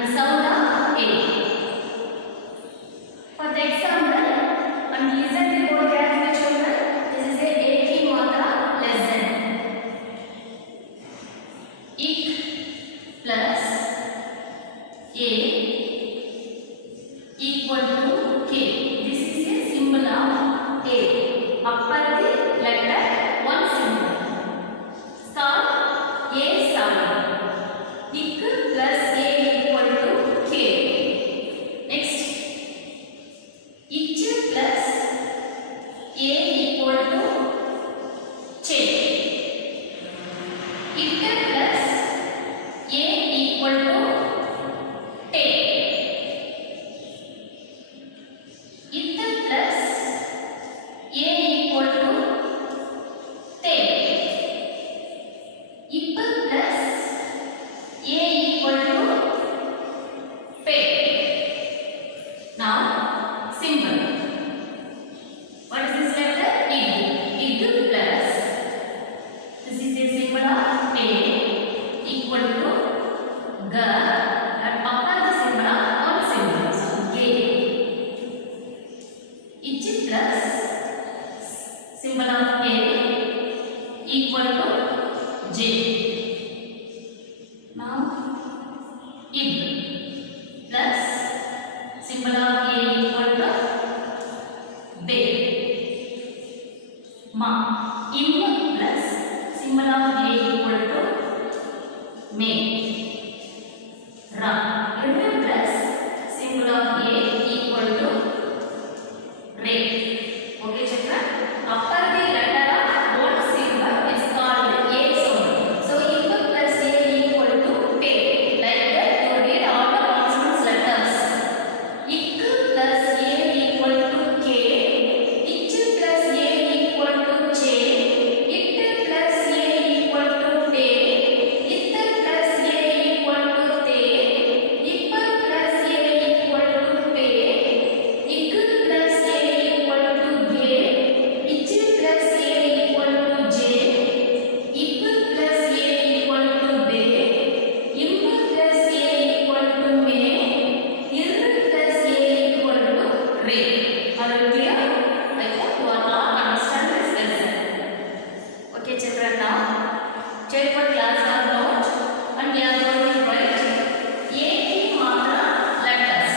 and sound of A. For the example, and listen to carefully children. This is a ki matra lesson. Ik plus A equal to K. This is a symbol of A. Upper the letter one symbol. Start A sound. Ik plus A equal to K. Next, ich plus A equal to Ch. It plus A equal to T. It plus A equal to T. Ip plus A equal to P. Now, symbol. What is this letter? Ig. Ig plus. This is a symbol of A equal to G. And upper the symbol of one symbol. So, G. Ich plus symbol of A equal to J. Now, ib plus symbol of A equal to B. Ma. Im plus symbol of A equal to me. Ra. Im plus symbol of A equal to re. Okay, children. Upper the letter of one symbol is called A sound. So, ib plus A equal to P. Like that, you read all the consonants letters. Ik plus A equal to K. Ich plus A equal to Ch. It plus A equal to T. It plus A equal to T. Ip plus A equal to P. Ik plus A equal to G. Ich plus A equal to J. Ip plus A equal to B. Im plus A equal to me. Ir plus A equal to re. Are you clear? I hope you are not understand this lesson. Okay, children, now check for class or note, and we are going to write A ki matra letters.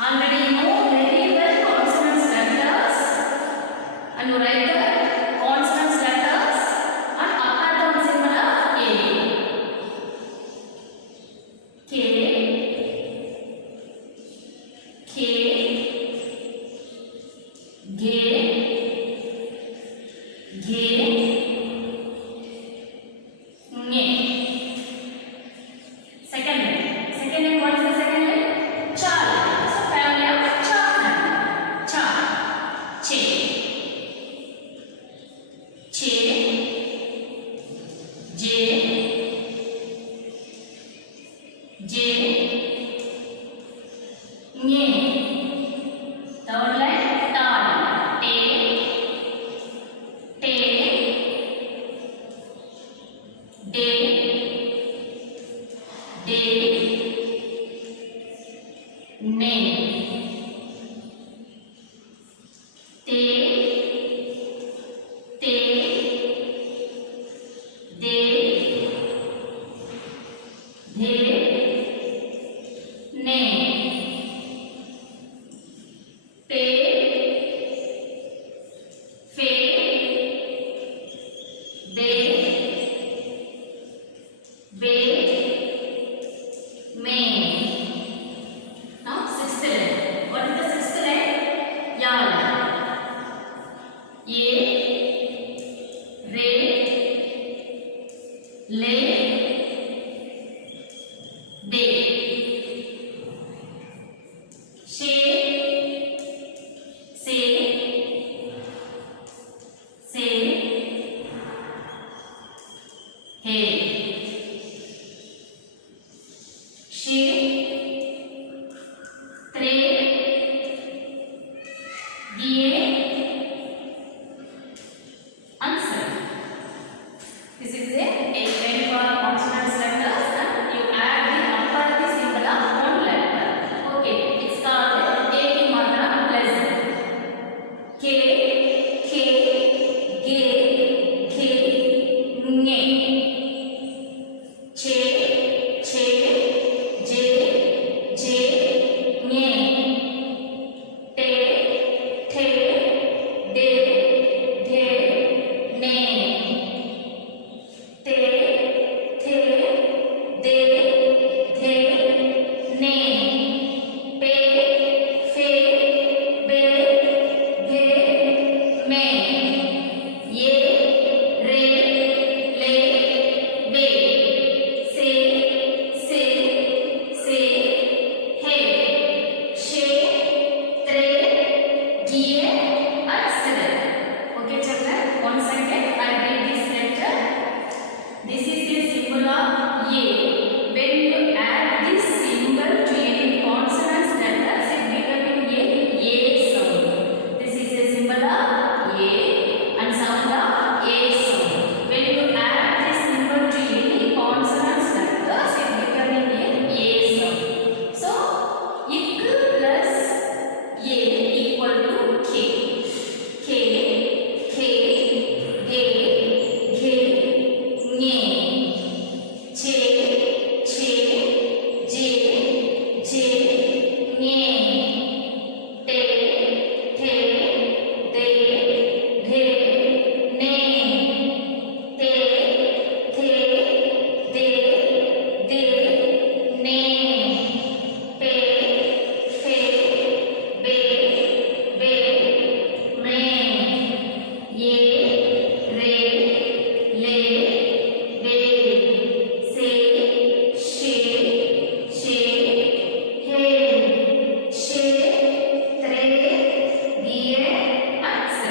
Already you know very well consonants letters, and you write the consonants letters and upper the symbol of A. K, K, G, G, Nge. Second line. Second line, what is the second line? Cha. So, family of cha. Cha, che, che, j, j, nge. Third line, tad, te, te, de, de, ne, te, te, de, de, ne, pe, fe, de, be, me. Now, sixth line. What is the sixth line? Yal. Ye, re, le, de. She, se, he. She, tre, die, answer. This is a A, when you add this symbol to any consonant letters, it becoming A sound. This is a symbol of A and sound of A sound. When you add this symbol to any consonant letters, it becoming A sound. So, ik plus A equal to K. K, K, G, G, Nye. Che, che, je, je, nye. Te, te, de, de, ne. Te, te, de, de, ne. Pe, fe, be, be, me. Ye, re, le, de. Se, she, she, he, she, tre, die, etc.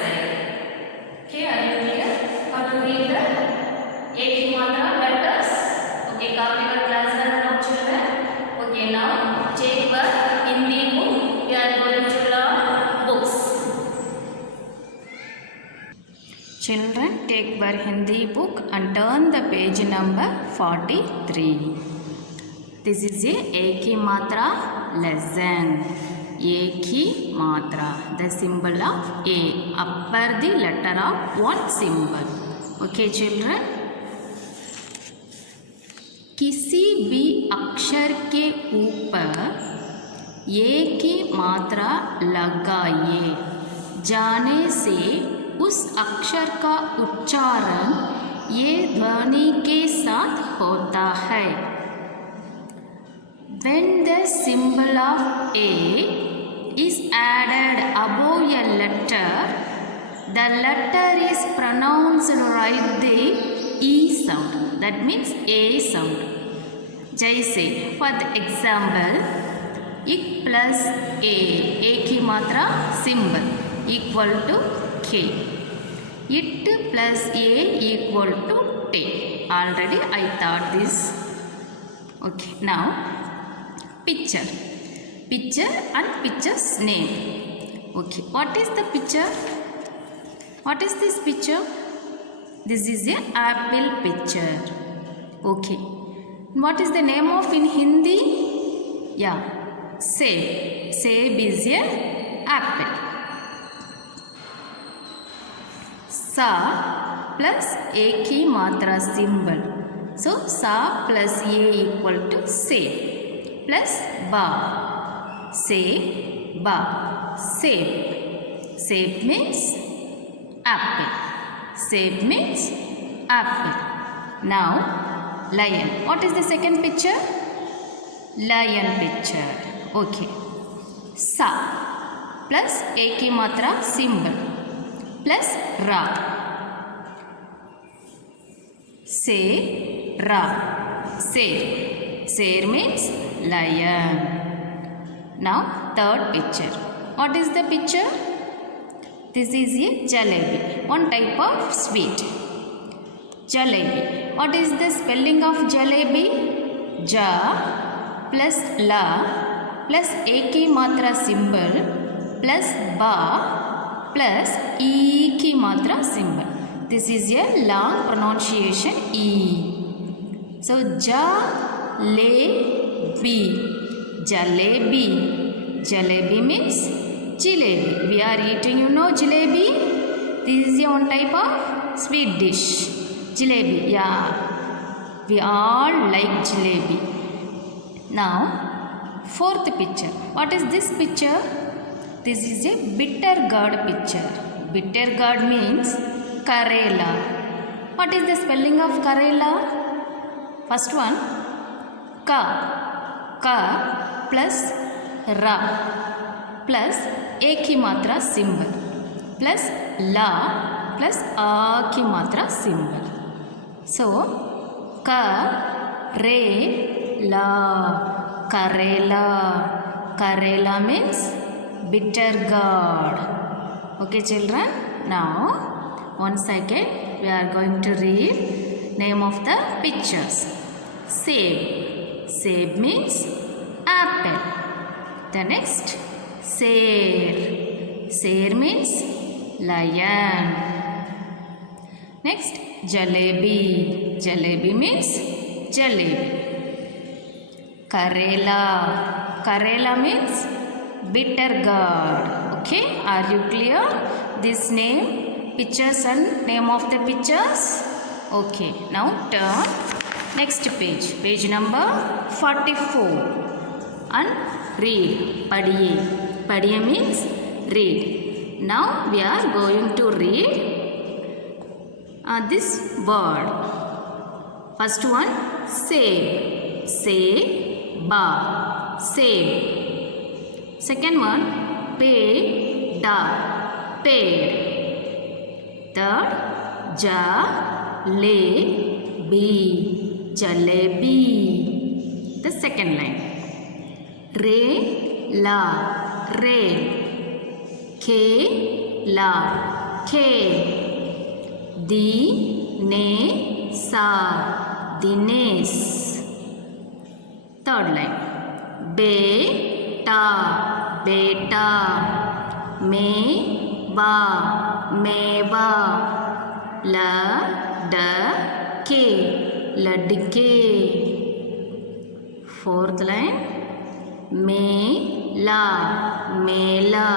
Okay, are you clear? How to read the Ek Matra letters? Okay, copy your class work now, children. Okay, now take your Hindi book. We are going to learn books. Children, take your Hindi book and turn the page number 43. This is a Eki Matra lesson. Eki Matra, the symbol of A. Upper the letter of one symbol. Okay, children. किसी भी अक्षर के ऊपर ए की मात्रा लगाइए जाने से उस अक्षर का उच्चारण ये ध्वनि के साथ होता है. When the symbol of A is added above a letter, the letter is pronounced like the E sound. That means A sound. जैसे for the example, ik plus A की मात्रा symbol equal to K. It plus A equal to T. Already I thought this. Okay, now picture. Picture and picture's name. Okay, what is the picture? What is this picture? This is a apple picture. Okay. What is the name of in Hindi? Yeah, save. Save is a apple. Sa plus A की मात्रा symbol. So sa plus A equal to save plus ba. Save ba. Save. Save means apple. Save means apple. Now lion. What is the second picture? Lion picture. Okay. Sa plus A की मात्रा symbol plus ra. Se ra. Ser. Ser means lion. Now third picture. What is the picture? This is a jalebi. One type of sweet. Jalebi. What is the spelling of jalebi? Ja plus la plus A की मात्रा symbol plus ba plus E की मात्रा symbol. This is a long pronunciation E. So jalebi. Jalebi. Jalebi means jalebi. We are eating, you know, jalebi. This is a one type of sweet dish. Jalebi. Yeah. We all like jalebi. Now, fourth picture. What is this picture? This is a bitter gourd picture. Bitter gourd means Karela. What is the spelling of Karela? First one, Ka. Ka plus Ra plus A की मात्रा symbol plus La plus A की मात्रा symbol. So, Ka, Re, La. Karela. Karela means bitter gourd. Okay, children. Now, once again, we are going to read name of the pictures. save. Save means apple. The next sher. Sher means lion. Next jalebi. Jalebi means jalebi. Karela. Karela means bitter gourd. Okay, are you clear? This name, pictures and name of the pictures. Okay, now turn next page. Page number 44 and read. Padiye. Padiye means read. Now we are going to read this word. First one, save. Save. Ba. Save. Second one, pay. Da. Paid. Third, ja. Le. Be. Jalebi. The second line. Re. La. Rain. Ke. La. Kale. Di. Ne. Sa. Dines. Third line. Beta. Beta. Meva. Meva. La. Da. Ke. Ladke. Fourth line. Mela. Mela.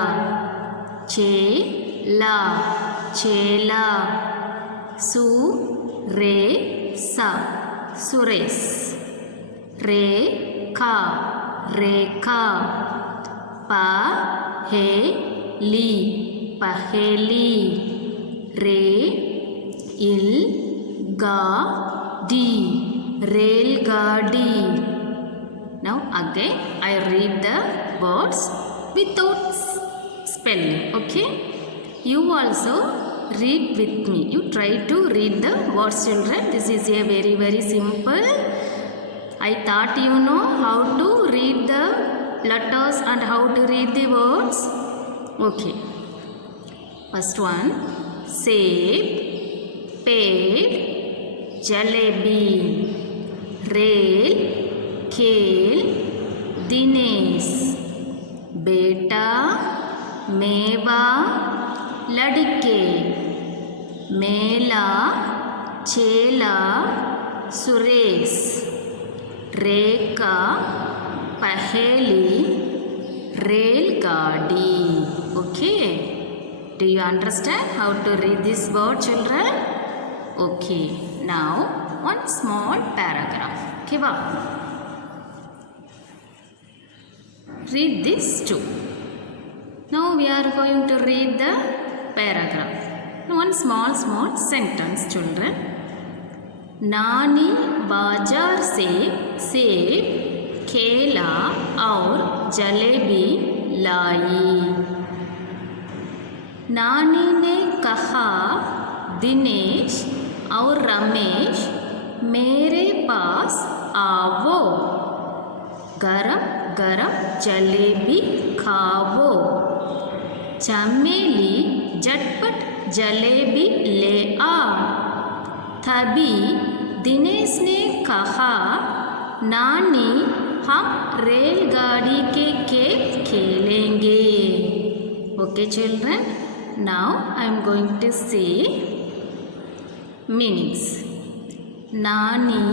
Chela. Chela. Suresa. Sures. Reka. Reka. Paheli. Paheli. Railgadi. Railgadi. Now again I read the words without spelling. Okay, you also read with me. You try to read the words, children. This is a very simple. I thought you know how to read the letters and how to read the words. Okay, first one, save, paid, jalebi, rail, kale, Dinesh, beta, meva, ladke, mela, chela, suresh, reka, paheli, railgadi. Okay, do you understand how to read this word, children? Okay, now one small paragraph. Okay, wow. Read this too. Now we are going to read the paragraph. One small sentence, children. नानी बाजार से सेब, केला और जलेबी लाई। नानी ने कहा, दिनेश और रमेश मेरे पास आओ, गरम गरम जलेबी खाओ। चमेली झटपट जलेबी ले आ। तभी दिनेश ने कहा, नानी हम रेलगाड़ी के खेल खेलेंगे। Okay children, now I am going to say meanings. नानी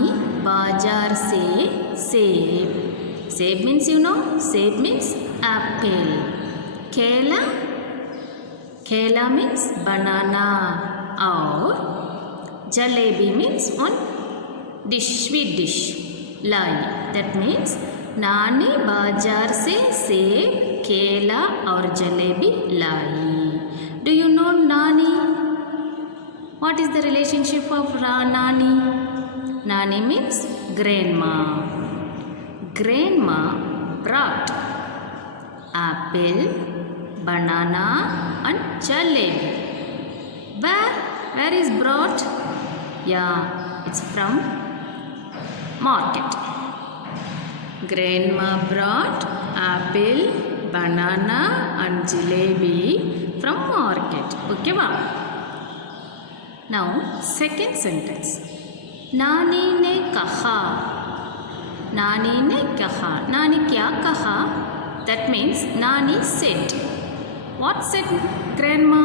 बाजार से सेब. Seb means you know, seb means apple. Kela, kela means banana. Or jalebi means one dish, sweet dish. Lai, that means नानी बाजार से सेब, केला और जलेबी लाई. Do you know Nani? What is the relationship of Nani? Nani means grandma. Grandma brought apple, banana and jalebi. Where is brought? Yeah, it's from market. Grandma brought apple, banana and jalebi from market. Okay, wow. Now second sentence. नानी ने कहा. नानी ने कहा. नानी क्या कहा? That means Nani said. What said grandma?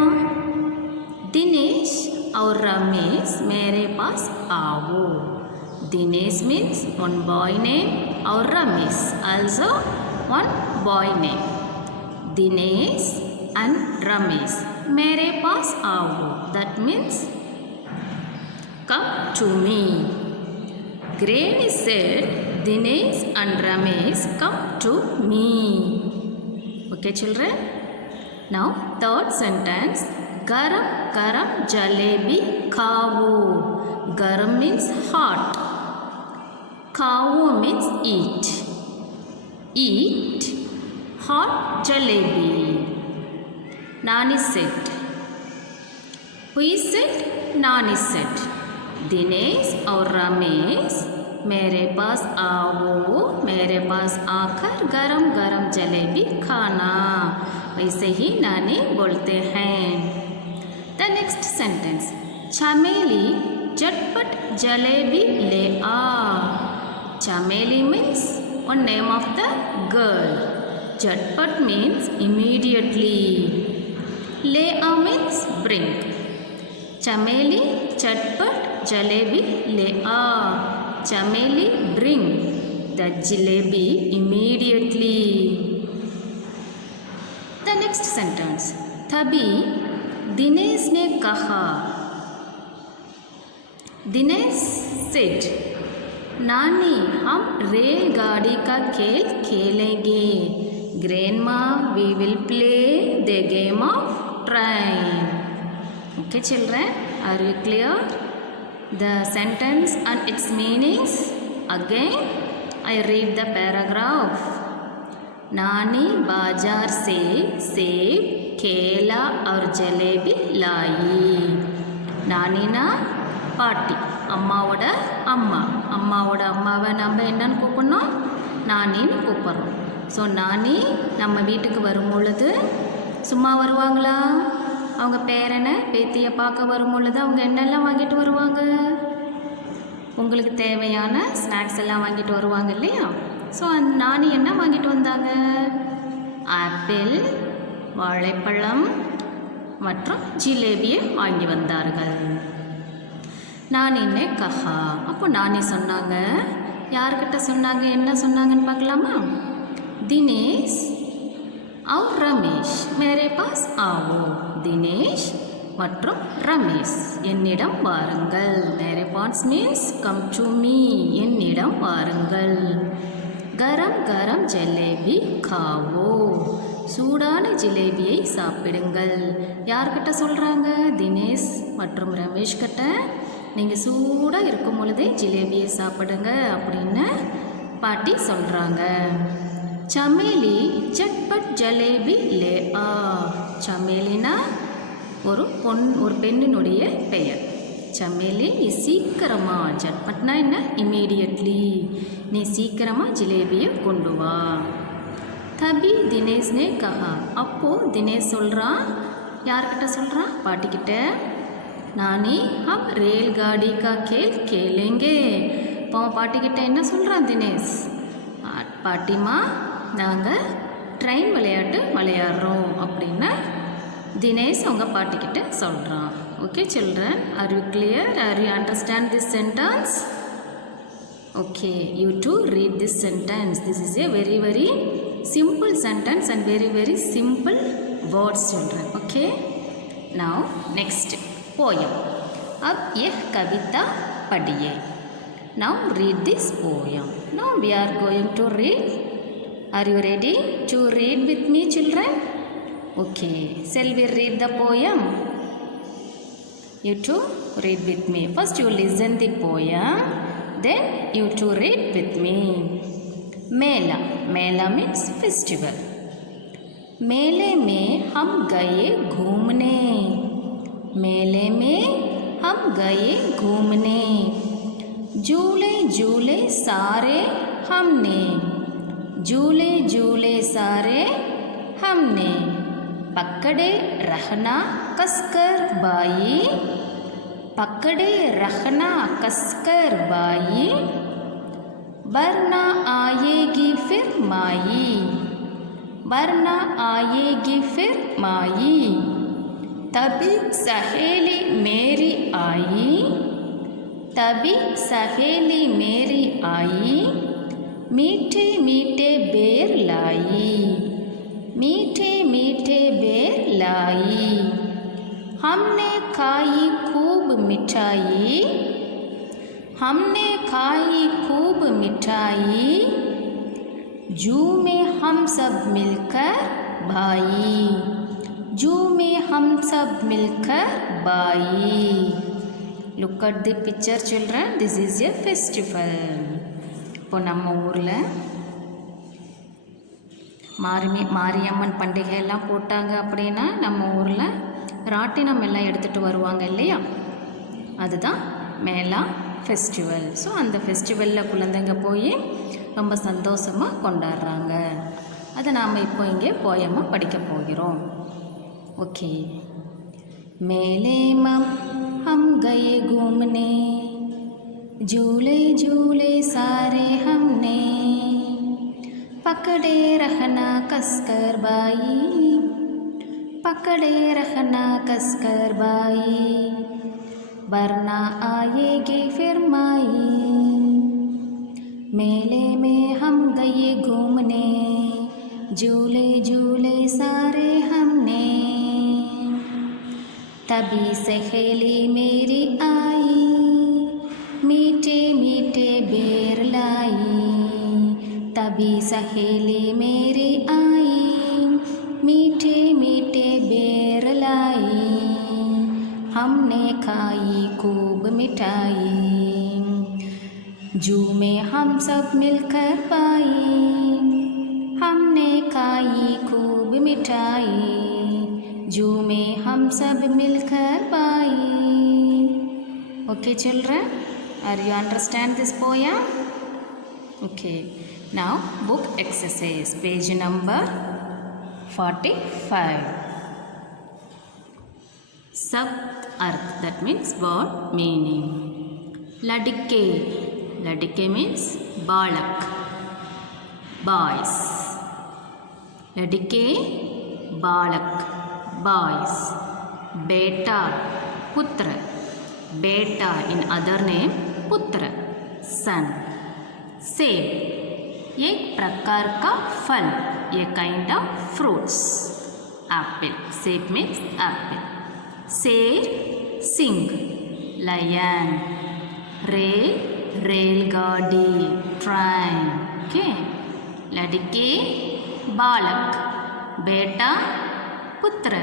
Dinesh और रमेश मेरे पास आओ. Dinesh means one boy name और Ramesh also one boy name. Dinesh and Ramesh मेरे पास आओ. That means come to me. Granny said Dinesh and Ramesh come to me. Okay children. Now third sentence. Garam garam jalebi khao. Garam means hot. Khao means eat. Eat hot jalebi. Nani said. Who said? Nani said. Dinesh और रमेश मेरे पास आओ. मेरे पास आकर गरम गरम जलेबी खाना. वैसे ही नानी बोलते हैं. The next sentence. चमेली झटपट जलेबी ले आ. चमेली means one name of the girl. झटपट मीन्स इमीडिएटली. ले आ मीन्स ब्रिंग. चमेली झटपट जलेबी ले आ. चमेली bring the jalebi immediately. The next sentence. तभी दिनेश ने कहा. दिनेश said. नानी हम रेलगाड़ी का खेल खेलेंगे. Grandma we will play the game of train. Okay children, are you clear? The sentence and its meanings. Again I read the paragraph. नानी बाजार से सेब केला और जलेबी लाई. நானினா பாட்டி, அம்மாவோட அம்மா. அம்மாவோட அம்மாவை நம்ம என்னன்னு கூப்பிடணும்? நானின்னு கூப்பிட்றோம். ஸோ நானி நம்ம வீட்டுக்கு வரும் பொழுது சும்மா வருவாங்களா? அவங்க பேரனை பேத்தியை பார்க்க வரும் பொழுது அவங்க என்னெல்லாம் வாங்கிட்டு வருவாங்க? உங்களுக்கு தேவையான ஸ்நாக்ஸ் எல்லாம் வாங்கிட்டு வருவாங்க இல்லையா? ஸோ அந்த நானி என்ன வாங்கிட்டு வந்தாங்க? ஆப்பிள், வாழைப்பழம் மற்றும் ஜிலேபியை வாங்கி வந்தார்கள். நானின்னே கஹா. அப்போ நானி சொன்னாங்க. யார்கிட்ட சொன்னாங்க? என்ன சொன்னாங்கன்னு பார்க்கலாமா? தினேஷ் और रमेश मेरे पास आओ. தினேஷ் மற்றும் ரமேஷ் என்னிடம் வாருங்கள். मेरे पास means come to me. என்னிடம் வாருங்கள். கரம் கரம் ஜலேபி खाओ. சூடான ஜிலேபியை சாப்பிடுங்கள். யார்கிட்ட சொல்கிறாங்க? தினேஷ் மற்றும் ரமேஷ் கிட்ட. நீங்கள் சூடாக இருக்கும் பொழுதே ஜிலேபியை சாப்பிடுங்க அப்படின்னு பாட்டி சொல்கிறாங்க. चमेली झटपट जलेबी ले आ. चमेलिना ஒரு பெண்ணினுடைய பெயர். चमेली நீ சீக்கிரமா. झटपटனா என்ன? இமீடியட்லி. நீ சீக்கிரமா ஜிலேபியை கொண்டு வா. தபி தினேஷ் ने कहा. அப்போ தினேஷ் சொல்கிறான். யார்கிட்ட சொல்கிறான்? பாட்டிக்கிட்ட. நானி हम रेलगाड़ी का खेल खेलेंगे. இப்போ பாட்டிக்கிட்ட என்ன சொல்கிறான் தினேஷ்? பாட்டிமா நாங்கள் ட்ரெயின் விளையாட்டு விளையாடுறோம் அப்படின்னு தினேஷ் அவங்க பாட்டிக்கிட்ட சொல்கிறான். Okay children, are you clear? Are you understand this sentence? Okay, you to read this sentence. This is a very very simple sentence and very very simple words children. Okay, now next poem. अब यह कविता पढ़िए. Now read this poem. Now we are going to read. Are you ready to read with me children? Okay, shall we read the poem? You two read with me. First you listen the poem, then you two read with me. Mela. Mela means festival. मेले में हम गए घूमने. मेले में हम गए घूमने. झूले झूले सारे हमने. झूले झूले सारे हमने. पकड़े रहना कसकर बाई. पकड़े रखना कसकर बाई. वरना आएगी फिर माई, वरना आएगी फिर माई। तभी सहेली मेरी आई, तभी सहेली मेरी आई, मीठे मीठे बेर लाई, मीठे मीठे बेर लाई। हमने खाई खूब मिठाई, हमने खाई खूब मिठाई, जू में हम सब मिलकर भाई, जू में हम सब मिलकर by. Look at the picture children, this is a festival. இப்போ நம்ம ஊரில் மாரியம்மன் பண்டிகை எல்லாம் போட்டாங்க அப்படின்னா நம்ம ஊரில் ராட்டினம் எல்லாம் எடுத்துகிட்டு வருவாங்க இல்லையா, அதுதான் மேளா ஃபெஸ்டிவல். ஸோ அந்த ஃபெஸ்டிவலில் குழந்தைங்க போய் ரொம்ப சந்தோஷமாக கொண்டாடுறாங்க. அதை நாம் இப்போ இங்கே போயமாக படிக்க போகிறோம். ओके। मेले में हम गए घूमने, झूले झूले सारे हमने, पकड़े रखना कसकर बाई, पकड़े रखना कसकर बाई, वरना आएगी फिर माई। मेले में हम गए घूमने, झूले झूले सारे हमने, तभी सहेली मेरी आई, मीठे मीठे बेर लाई, तभी सहेली मेरी आई, मीठे मीठे बेर लाई। हमने खाई खूब मिठाई, जू में हम सब मिलकर पाई, हमने खाई खूब मिठाई, जू में हम सब मिलकर पाई। Okay children, are you understand this poem? Okay, now book exercise, page number 45. Sab arth, that means word meaning. Ladike, ladike means balak, boys. ladike balak, boys. Beta, putra, beta in other name putra, son. सेब, एक प्रकार का फल, a kind of fruits. Apple, सेब means apple. शेर, Singh, lion. Rail, रेलगाड़ी, train. Okay. लड़के, बालक, बेटा, पुत्र.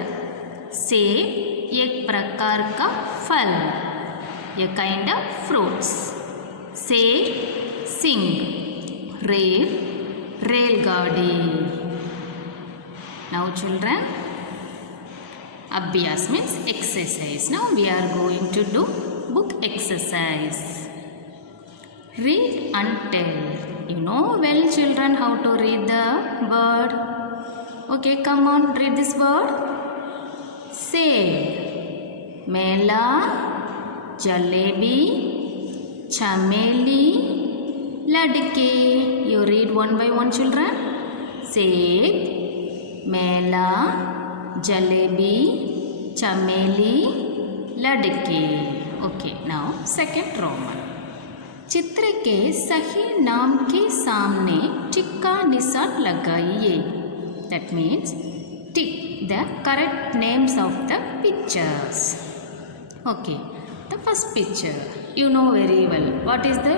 सेब, एक प्रकार का फल, a kind of fruits. शेर, सिंह, रेल, रेलगाड़ी. Now children, abhyas means exercise. Now we are going to do book exercise. Read and tell. You know well children how to read the word. Okay, come on, read this word. Save, mela, jalebi, chameli, ladke. You read one by one children. Save, mela, jalebi, chameli, ladke. Okay, now second Roman. चित्र के सही नाम के सामने टिक का निशान लगाइए. That means tick the correct names of the pictures. Okay, the first picture you know very well. What is the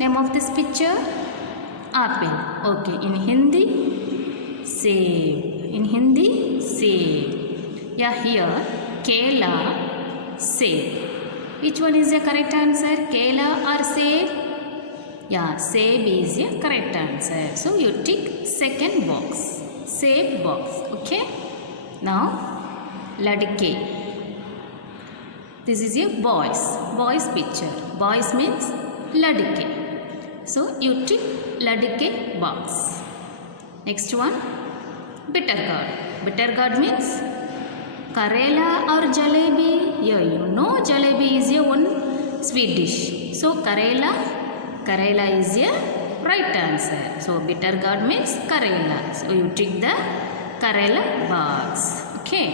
name of this picture? Apple. Okay, in Hindi, सेब. In Hindi, सेब. Yeah, here, केला, सेब. Which one is the correct answer? Kela or seb? Yeah, seb is the correct answer. So you tick second box, seb box. Okay. Now, ladke. This is a boys picture. Boys means ladke. So you tick ladke box. Next one, bitter gourd. Bitter gourd means Karela or jalebi? Yeah, you know jalebi is a one sweet dish. So Karela Karela is a right answer. So bitter gourd means Karela. So you tick the Karela box. Okay.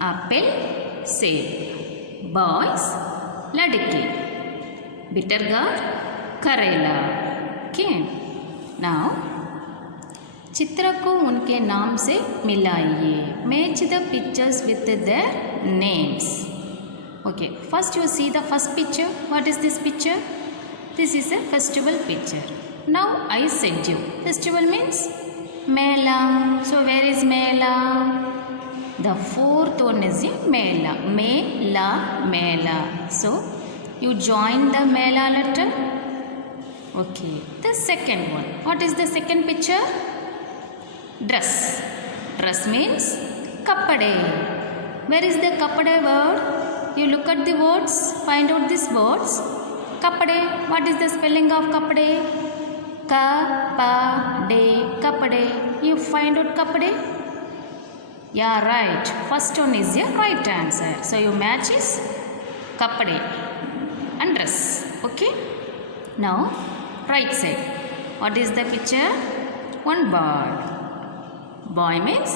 Apple, save. Boys, ladki. Bitter gourd, Karela. Okay. Now चित्र को उनके नाम से मिलाइए. Match the pictures with their names. Okay, first you see the first picture. What is this picture? This is a festival picture. Now I said you, festival means Mela. So where is Mela? The fourth one is a Mela. Mela, Mela. So you join the Mela letter. Okay, the second one. What is the second picture? Dress. Dress means kapade. Where is the kapade word? You look at the words, find out these words. Kapade. What is the spelling of kapade? Kapade. Kapade. You find out kapade? Yeah, right. First one is your right answer. So you match is kapade and dress. Okay. Now right side. What is the picture? One bird. Boy means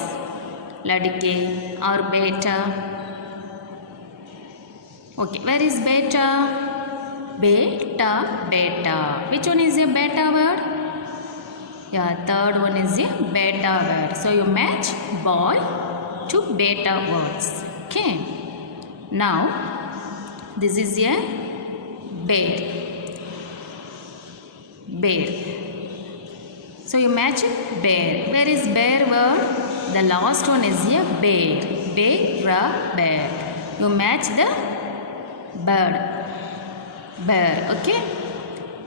ladke or beta. Okay, where is beta? Beta, beta. Which one is a beta word? Yeah, third one is a beta word. So you match boy to beta words. Okay. Now this is a bear. Bear. So you match bear. Where is bear word? The last one is a bear. Bear, bear. You match the bird. Bear. Okay.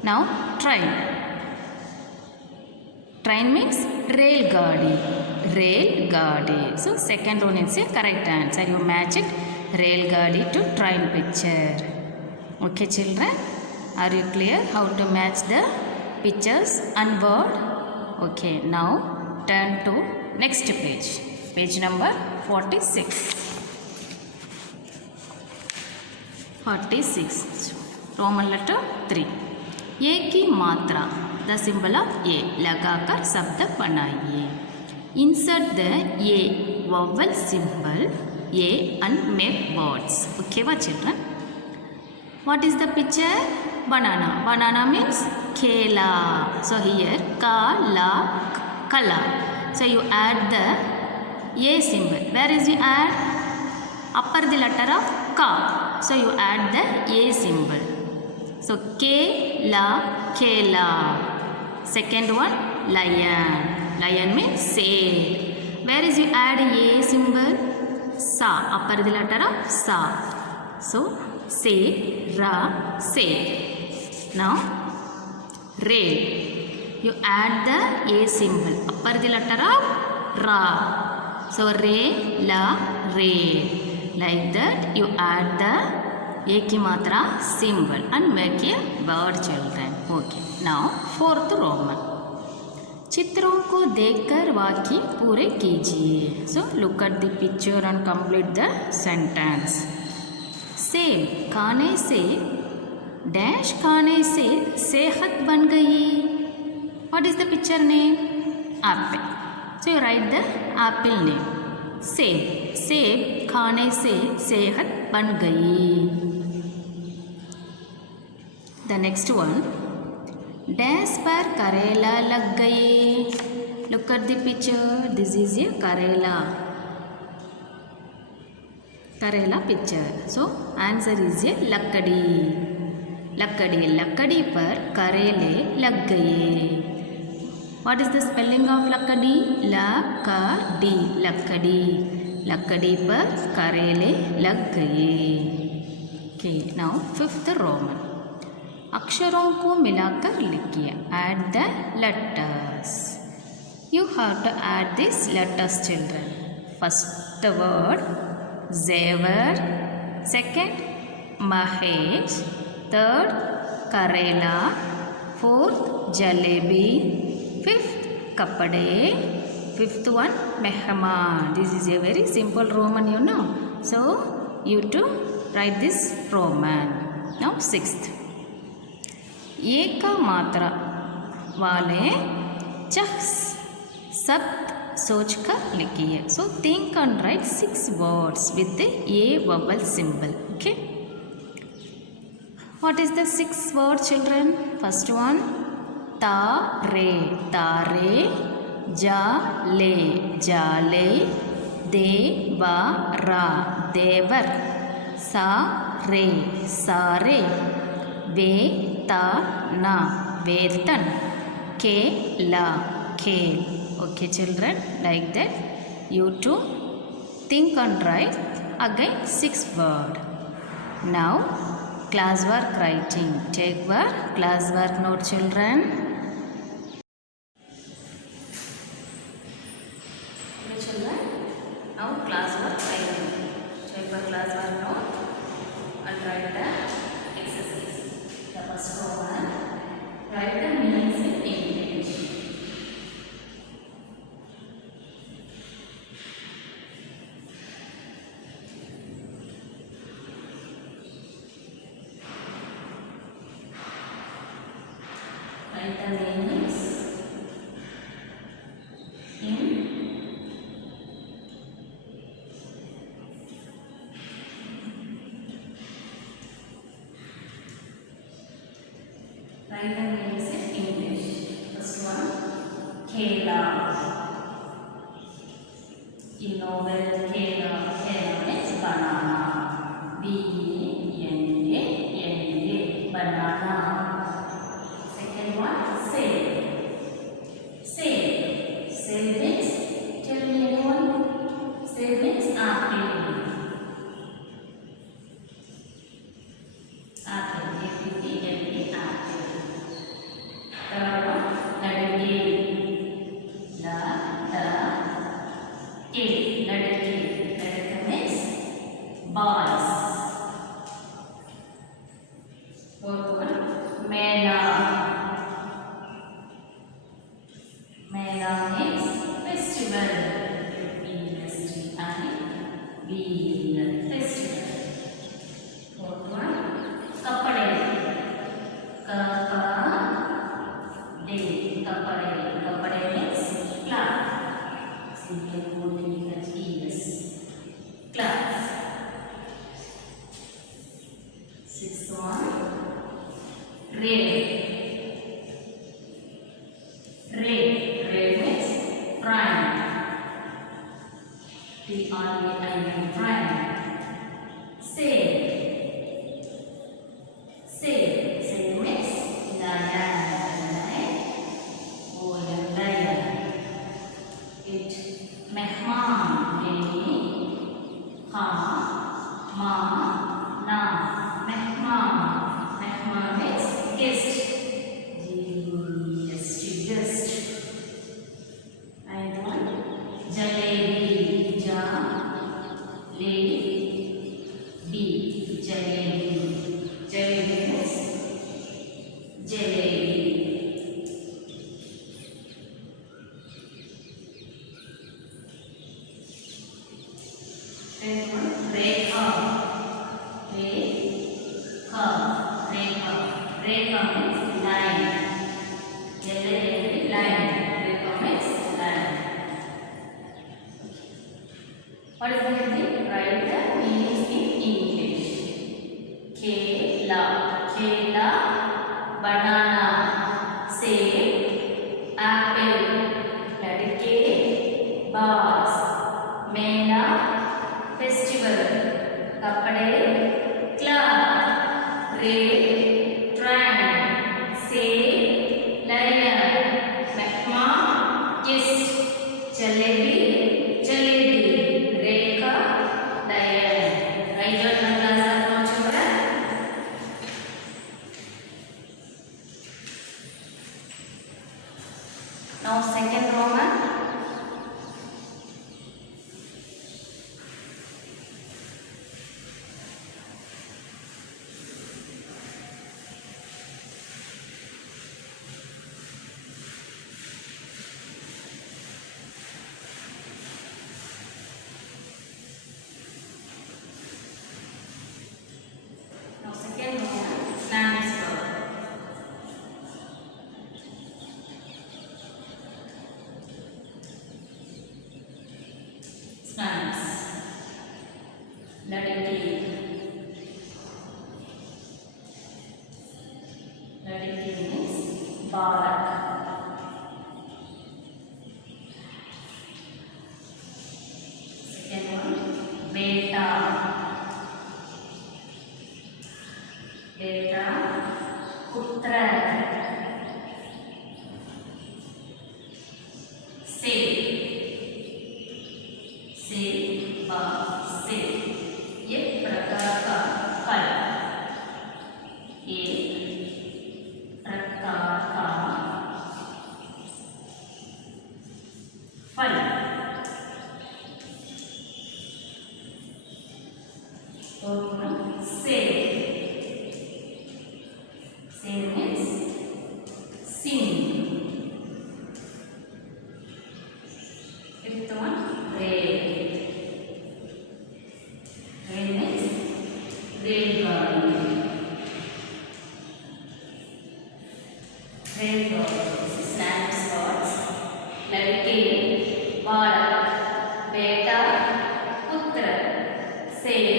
Now train. Train means rail gadi. Rail gadi. So second one is a correct answer. You match it rail gadi to train picture. Okay, children. Are you clear how to match the pictures and word? Okay, now turn to next page. Page number 46. 46. Roman letter 3. A की मात्रा. The symbol of A. लगाकर शब्द बनाइए. Insert the A vowel symbol A and make words. Okay, what children? What is the picture? Banana. Banana means kela. So here kala, kala. So you add the A symbol. Where is you add? Upper the letter of ka. So you add the A symbol. So kela, kela. Second one lion. Lion means say. Where is you add A symbol? Sa. Upper the letter of sa. So say, ra, say. Now rail. You add the A symbol. Upper the letter of ra. So re, la, rail. Like that you add the A ki matra symbol and make a word, children. Okay. Now fourth Roman. चित्रों को देखकर वाक्य पूरे कीजिए. So look at the picture and complete the sentence. सेब खाने से dash खाने से सेहत बन गई. What is the picture name? Apple. So you write the apple name. सेब. सेब खाने से सेहत बन गई. The next one. डैश पर करेला लग गई. Look at the picture. This is a करेला. करेला picture. So answer is a लकड़ी. लकड़ी. लकड़ी पर करेले लग गए. What is the spelling of लकड़ी? लकड़ी. लकड़ी. लकड़ी पर करेले लग गए. Okay, now fifth Roman. अक्षरों को मिलाकर लिखिए. Add the letters. You have to add these letters, children. First the word Zever. Second Mahesh. Third Karela. Fourth Jalebi. Fifth Kapade. Fifth one Mehman. This is a very simple Roman, you know. So you to write this Roman. Now sixth. एक मात्रा वाले शख्स शब्द सोच कर लिखिए. So think and write 6 words with the A vowel symbol. Okay. What is the 6 word, children? First one, tare, tare, jale, jale, devara, devar, sare, sare, vetana, vetan, kela, kel. Okay, children, like that. You too think and write again 6 word. Now, class work writing. Take your class work note, children. Okay, children. Now, class work writing. Take your class work note and write the exercise. The first one, write the meanings in English. Write the meanings in write the meanings in English. First one, Kela. You know well Kela. Kela means banana. B-E-N-A-N-A. Banana. Second one, sale. Sale. Sale means, tell me anyone. Sale means apple. Apple. A-P-P-L-E. Apple. Third one, ladke. La-da-ke. Ladke. Ladke means boys. Fourth one, mela. Mela means festival. Festival. Festival. Fourth one, kapade. Kapade. Kapade. Kapade means cloth. Simply holding it as cloth. Sixth one, red. Red. Red means prime. T-R-A-I-N. Prime. Sale. Sale. Sale means lion. Golden lion. It. Mehman. M-E-H-Ma-Na. Mehman. Mehman means guest. Guest. Ninth one, jalebi. Jalebi. Jalebi means jalebi. Tenth one, rekha. Rekha. Rekha. Rekha means line. Line. Rekha means line. What is the heading? Write the meanings in English. Kela. Kela, banana. Sale, apple. Ladke, bars. Mela, festival. Kapade, cloth. Red, train. Sale, lion. Mehman, guest. Jalebi, jalebi. Rekha, lion. Write your class now, children. Now second Roman. Now second Roman, Spanish word. Barak. Second one, Beta. Beta, Putra. Save. सेब व सेब ये प्रकार का फल एक प्रकार का फल और सेब सेब मीन्स सिंग fifth one rail rail means railgadi slang words ladki barak beta putra सेब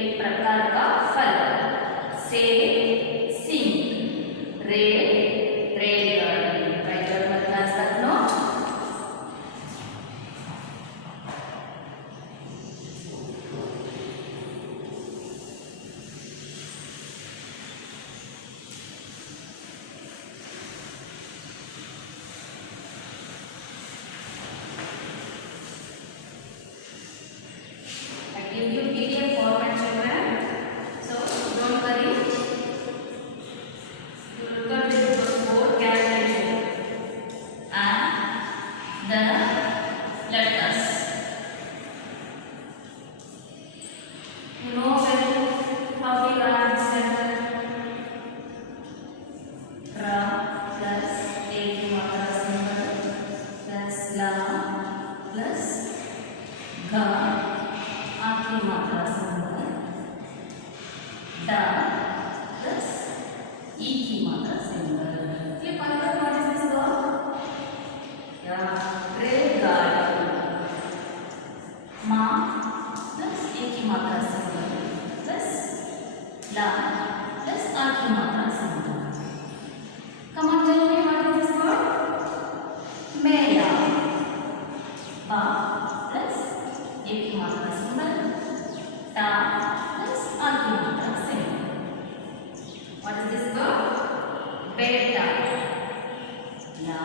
एक प्रकार का फल सेब सिंह रेल रेलगाड़ी राइटर मतलब सकनो give you PDF format children, so don't worry. You look at this board calculation and the letters. You know well how we write this letter. Ra plus a की मात्रा symbol plus la plus ga आखिरी मात्रा symbol डा plus ई की मात्रा symbol ये पहला what is this word या रेलगाड़ी मा प्लस ए की मात्रा सिंबल प्लस ला प्लस आ की मात्रा symbol come on tell me what is this word मेला बा प्लस ए की मात्रा सिंबल टा प्लस आ की मात्रा symbol what is this word बेटा ला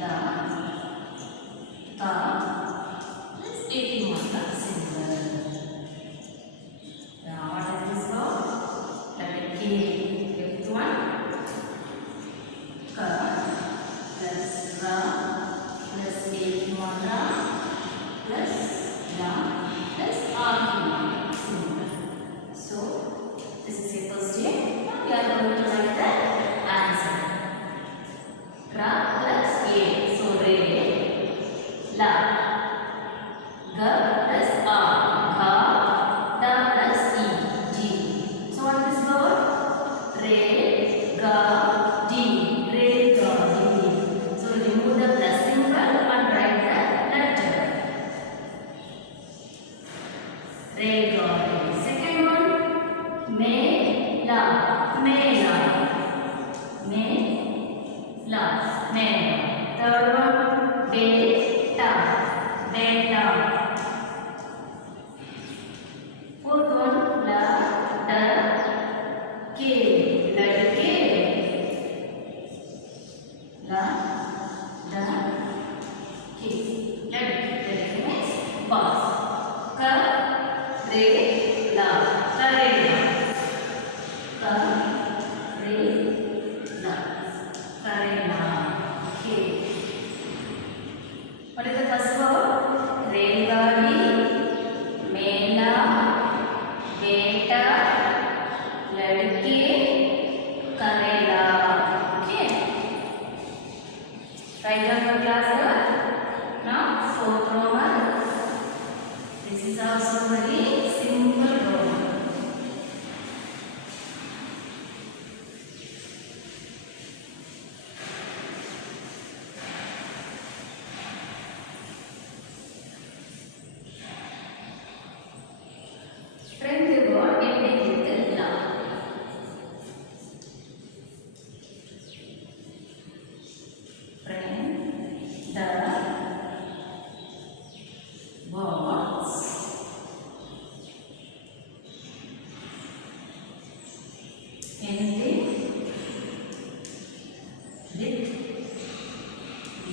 डा ता प्लस ए की मात्रा symbol now what is this word letter K fifth one ka plus ra plus a की मात्रा plus la plus r की मात्रा symbol. So this is a first step. Now we are going to write the answer. Ra plus a, so re, la, ga plus r, gha, da plus e, g. So what is this word? Re, ga, d, re, ga, d. So remove the plus symbol and write the letter. Railgadi. Second one, mela, mela.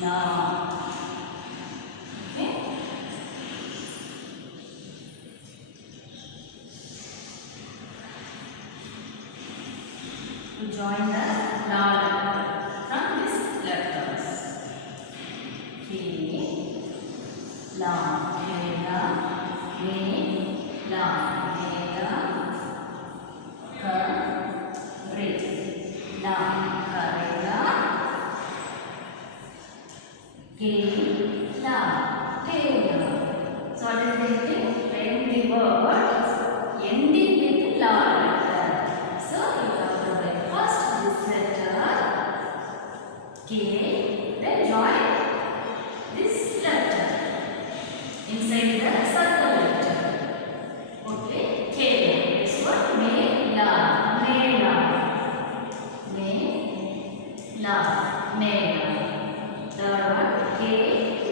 La. Okay. To join the la letter from these letters. K, la, kela, me, la, mela, ka, re, la, karela, ke, la, kela. So what is the thing? When the word ending with la letter. So you have to write first this letter K, then join this letter inside the circle letter. Okay, K. This one me la, mela, me la, mela. Third one K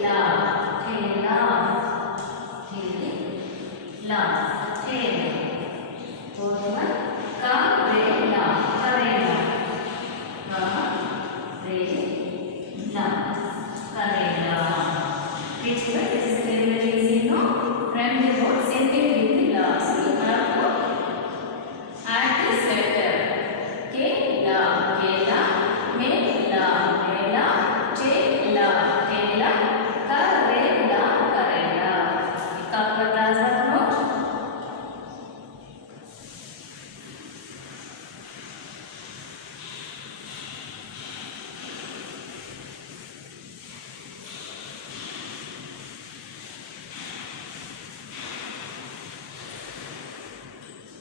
la, kela, K la, kela. Fourth one ka, re la, karela, ka, re la, karela. This is very easy, no? When the words ending with la, so you have to add this letter. K la, kela, me la, mela, che la, kela, ka, re la, karela. एक आपका class note.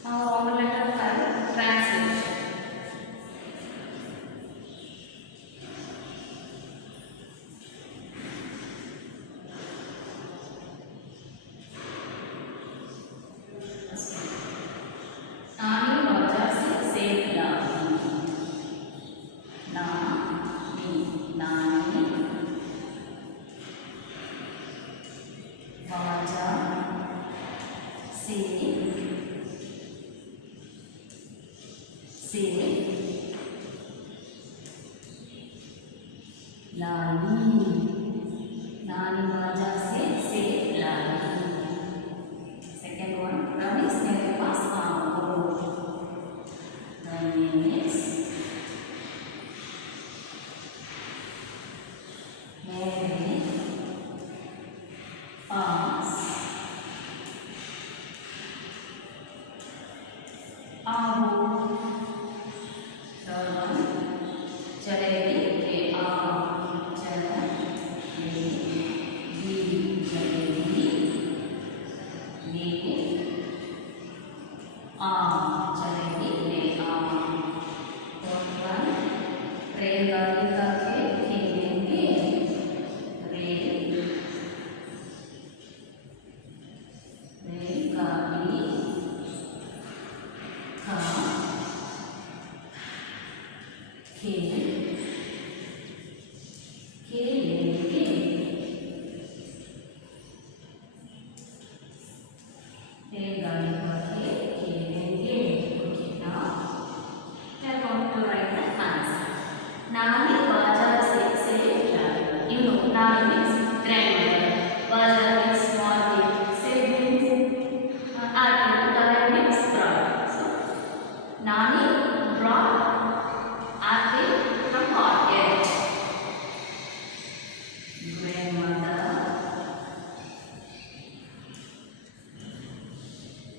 Now Roman letter 5, translation. Nani baja se la, na, ni, nani, baja se लाली. नानी बाजा से लाली. Second one, Ramesh मेरे पास आओ. रमेश मेरे पास आओ. Third one, jalebi के आओ. जलेबी, जलेबी, ले आओ. जलेबी ले आओ. Fourth one, रेलगाड़ी का खेल खेलेंगे. रेलगाड़ी का खेल खेलेंगे. रेलगाड़ी का खेल खेलेंगे. Okay, now we are going to write the answer. Nani baja se laali. You know, Nani means grandmother. Baja means small kid. Se means apple. Kara means brought. So Nani brought apple from market.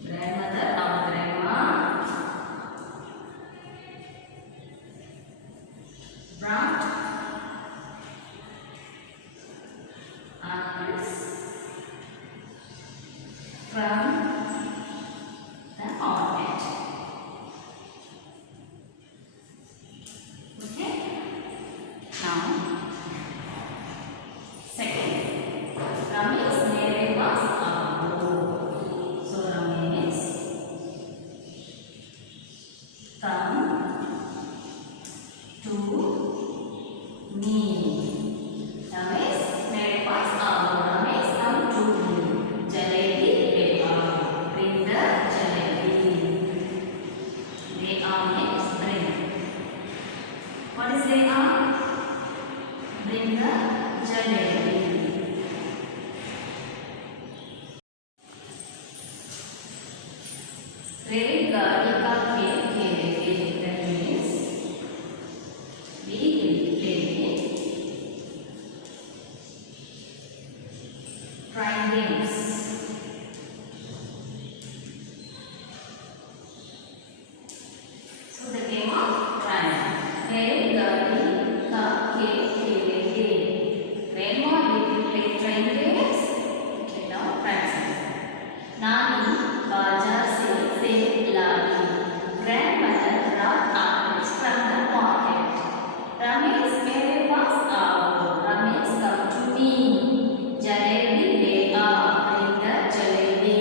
Grandmother or grandma brought apples from the market. Okay? Now, second, Ramesh मेरे पास आओ. So Ramesh come to me. Ramesh मेरे पास आओ. Ramesh come to me. Jalebi ले आओ. Bring the jalebi. ले आओ means bring. What is ले आओ? Bring the jalebi. रेलगाड़ी का खेल खेलेंगे. That means we will play train games. So the game of train. रेलगाड़ी का खेल खेलेंगे. Grandma will play train games. Okay, now practice. नानी बाजार से सेब लाई. Grandmother brought apples from the market. Ramesh मेरे पास आओ. Ramesh come to me. Jalebi ले आ. Bring the jalebi.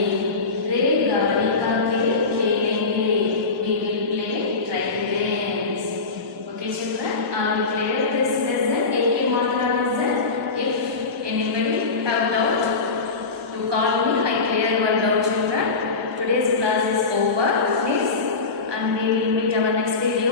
रेलगाड़ी का खेल खेलेंगे. We will play train games. Okay children, are you clear this lesson? एक मात्रा lesson. If anybody have doubt, you call me. I clear your doubt children. Today's class is over, please, and we will meet our next video.